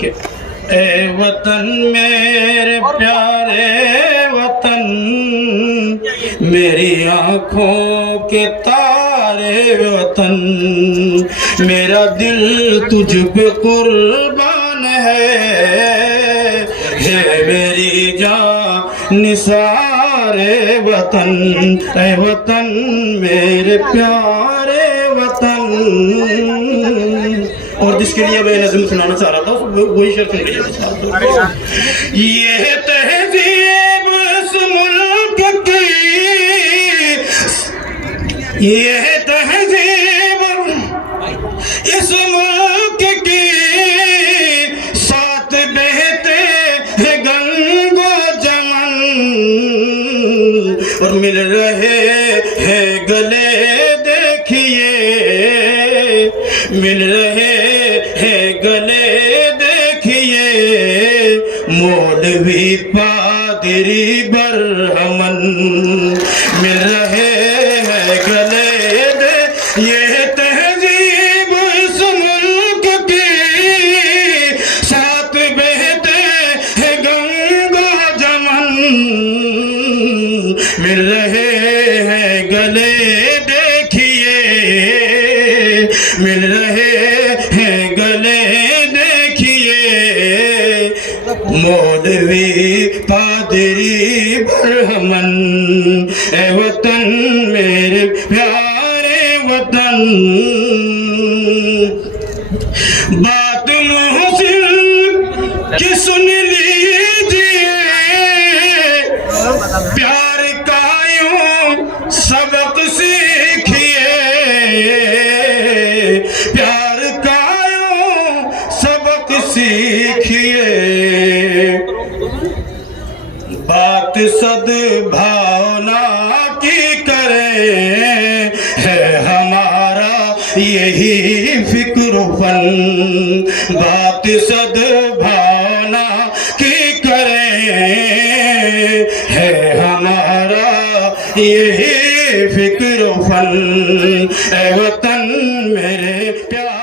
کہ اے وطن میرے پیارے وطن، میری آنکھوں کے تارے وطن، میرا دل تجھ پہ قربان ہے میری جان نثار وطن، اے وطن میرے پیارے وطن۔ اور جس کے لیے میں نظم سنانا چاہ رہا تھا وہی شعر سن رہی ہے۔ یہ تہذیب اس ملک کی، یہ تہذیب اس ملک کی، ساتھ بہتے ہیں گنگ و جمن، اور مل رہے ہیں گلے دیکھیے، مل رہے ہیں گلے دیکھیے، مولوی پادری برہمن، مل رہے ہیں گلے یہ تہذیب اس ملک کی، ساتھ بہتے ہیں گنگ و جمن، مل رہے ہیں گلے دیکھیے، مل رہے ہیں گلے دیکھیے، مولوی پادری برہمن، اے وطن میرے پیارے وطن۔ بات محسن کی سن لیجئے، پیار کا یوں سبق سیکھیے، پیار کا یوں سبق سیکھیے، بات صد بھاونا کی کریں، ہے ہمارا یہی فکر و فن، بات صد بھاونا کی کریں، ہے ہمارا یہی فکر و فن، اے وطن میرے پیار